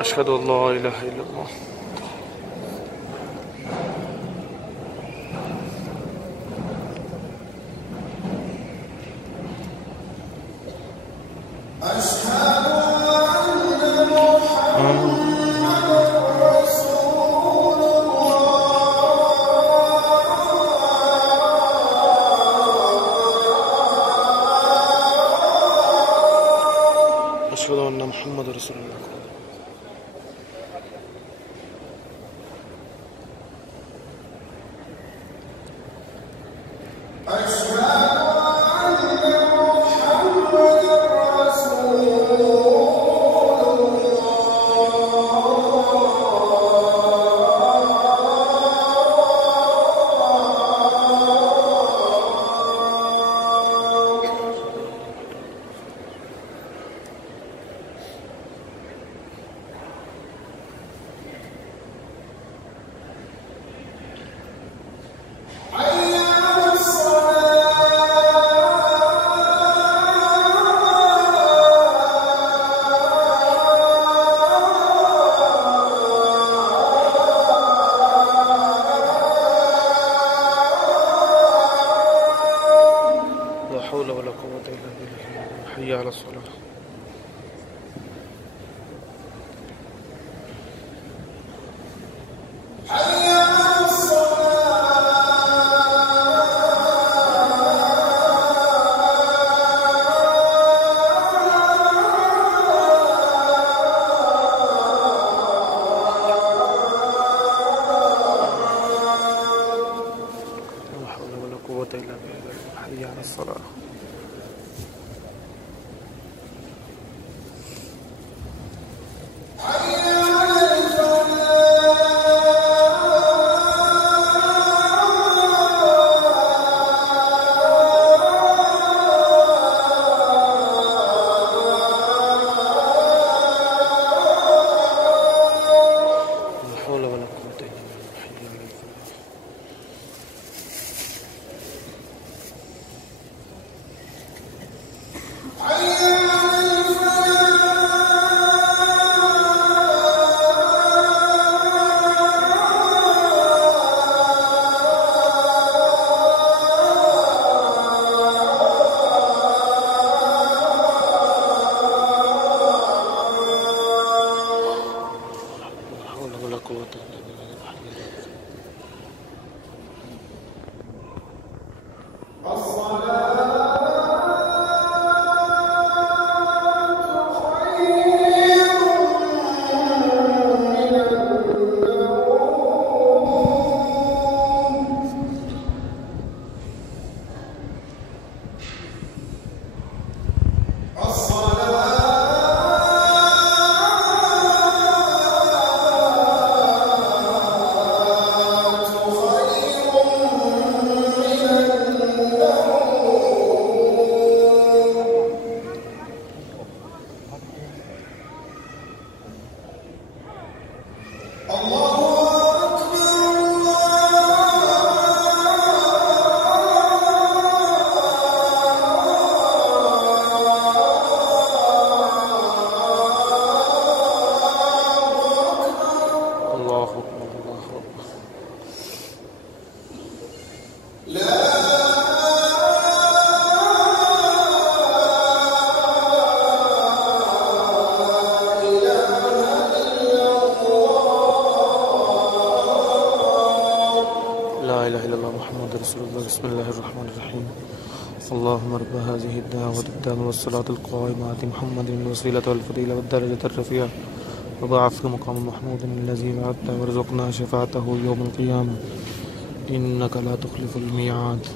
أشهد أن لا إله إلا الله. أشهد أن محمد رسول الله. لا حول ولا قوة إلا بالله. حي على الصلاة. لا حول ولا قوة إلا بالله. حي على الصلاة. لا إله إلا الله محمد رسول الله. بسم الله الرحمن الرحيم. اللهم رب هذه الدعوة التامة والصلاة القائمة آت محمد الوسيلة والفضيلة والدرجة الرفيعة وضاعفه مقام محمود الذي وعدته وارزقنا شفاعته يوم القيامة إنك لا تخلف الميعاد.